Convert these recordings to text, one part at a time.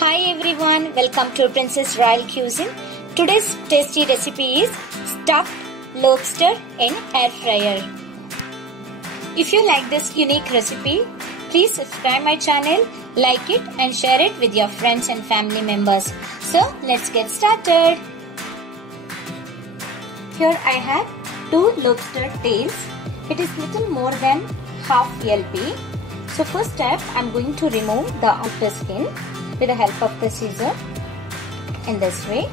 Hi everyone, welcome to Princess Royal Cuisine. Today's tasty recipe is stuffed lobster in air fryer. If you like this unique recipe, please subscribe my channel, like it and share it with your friends and family members. So let's get started. Here I have 2 lobster tails. It is little more than half LP. So first step, I am going to remove the outer skin with the help of the scissor in this way.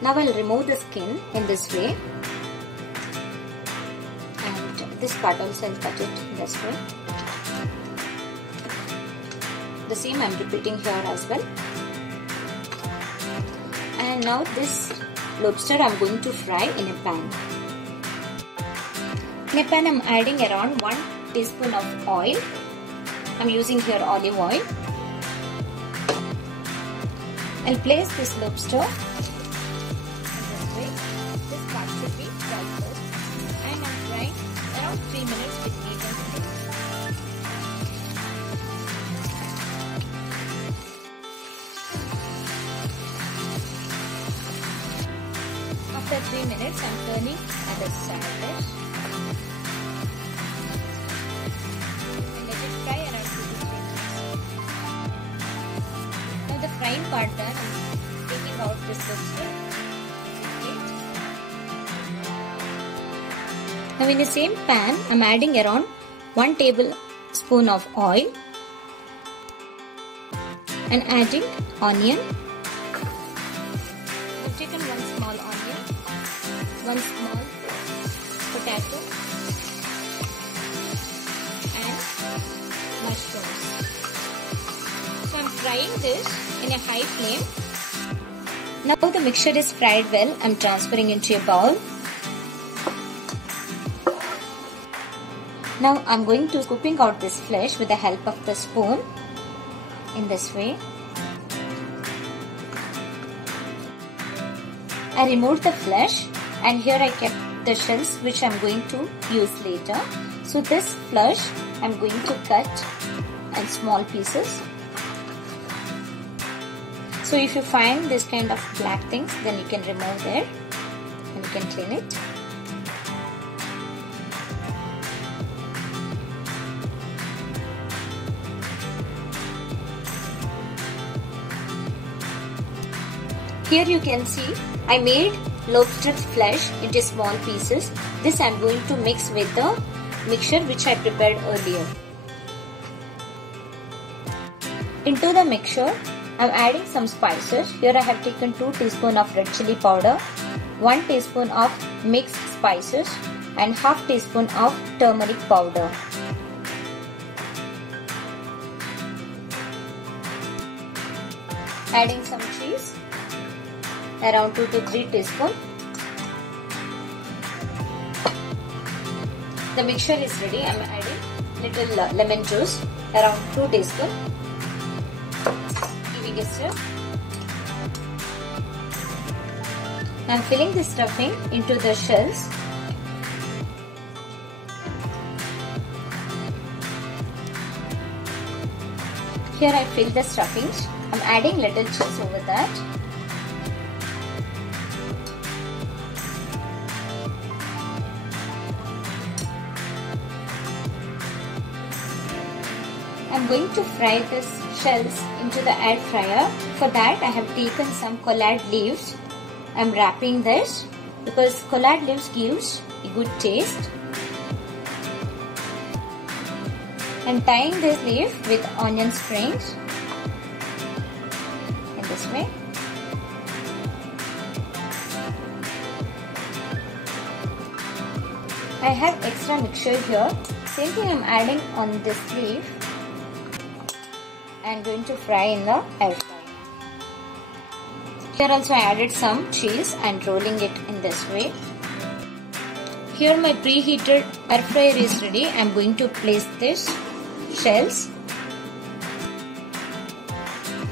Now I'll remove the skin in this way, and this part also I'll cut it in this way. The same I'm repeating here as well. And now this lobster I'm going to fry in a pan. In a pan I'm adding around 1 teaspoon of oil. I'm using here olive oil. I'll place this lobster in this way. This part should be fried first. And I'm frying around 3 minutes with medium flame. After 3 minutes, I'm turning at the side dish and let it fry around 2 to 3 minutes. Now the frying part done, I'm taking out this lobster. Now in the same pan, I'm adding around 1 tablespoon of oil and adding onion. I've taken 1 small onion, 1 small potato and mushrooms. So I'm frying this in a high flame. Now the mixture is fried well, I'm transferring into a bowl. Now I'm going to scooping out this flesh with the help of the spoon in this way. I removed the flesh and here I kept the shells which I'm going to use later. So this flesh I'm going to cut in small pieces. So if you find this kind of black things, then you can remove there and you can clean it. Here you can see I made lobster flesh into small pieces. This I am going to mix with the mixture which I prepared earlier. Into the mixture I am adding some spices. Here I have taken 2 teaspoons of red chili powder, 1 teaspoon of mixed spices and half teaspoon of turmeric powder. Adding some cheese, around 2 to 3 teaspoons. The mixture is ready. I am adding little lemon juice, around 2 teaspoons. Giving a stir. I am filling the stuffing into the shells. Here I fill the stuffings. I am adding little cheese over that. I am going to fry this shells into the air fryer. For that I have taken some collard leaves. I am wrapping this because collard leaves gives a good taste. I am tying this leaf with onion strings in this way. I have extra mixture here. Same thing I am adding on this leaf. I am going to fry in the air fryer. Here also I added some cheese and rolling it in this way. Here my preheated air fryer is ready. I am going to place this shells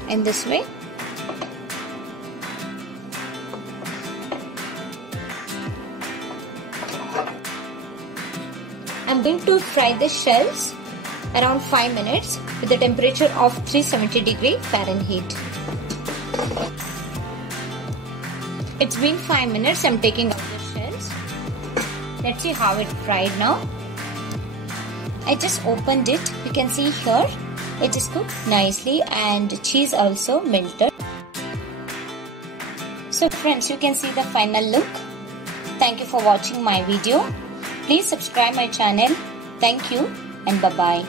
in this way. I'm going to fry the shells around 5 minutes with the temperature of 370 Fahrenheit. It's been 5 minutes. I'm taking out the shells. Let's see how it fried now. I just opened it. You can see here it is cooked nicely and cheese also melted. So friends, you can see the final look. Thank you for watching my video. Please subscribe my channel. Thank you and bye-bye.